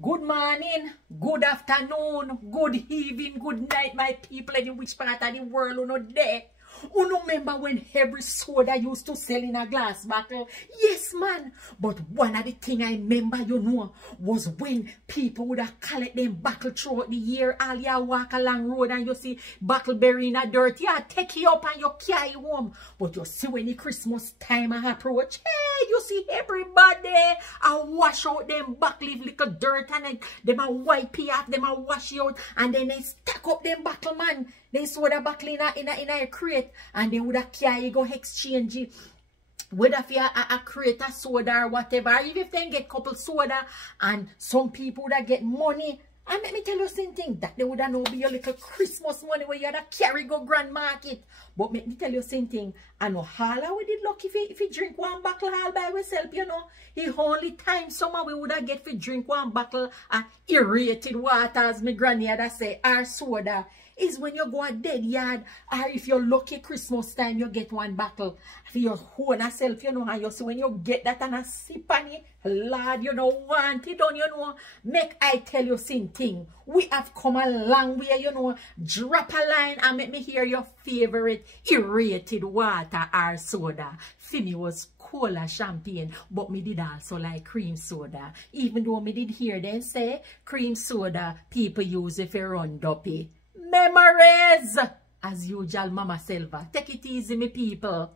Good morning, good afternoon, good evening, good night, my people, in which part of the world you know there. You remember when every soda used to sell in a glass bottle? Yes, man. But one of the things I remember, was when people would have collect them bottle throughout the year. All you walk along road and you see bottle bury in a dirt. Yeah, take it up and you carry it home. But you see when the Christmas time approach, hey, you see everybody wash out them bottle with little dirt and them a wipe it off, them a wash it out, and then they stack up them bottle, man. They soda bottle in a crate, and they would have carry go exchange it. Whether if you a crate of soda or whatever, or even if they get couple soda, and some people would have get money. And let me tell you something, that they would have know be your little Christmas money where you had to carry go grand market. But let me tell you something, I know all we did luck if he drink one bottle all by yourself, He only time summer we would have get if drink one bottle of aerated water, as my granny had say, or soda. Is when you go a dead yard, or if you're lucky Christmas time, you get one bottle for your own self, and you see when you get that and a sip on it, Lord, you don't want it, make I tell you something. We have come a long way, drop a line and make me hear your favorite aerated water or soda. For me was cola champagne, but me did also like cream soda. Even though me did hear them say cream soda, people use it for run duppy. Memories! As usual, Mama Selva. Take it easy, me people.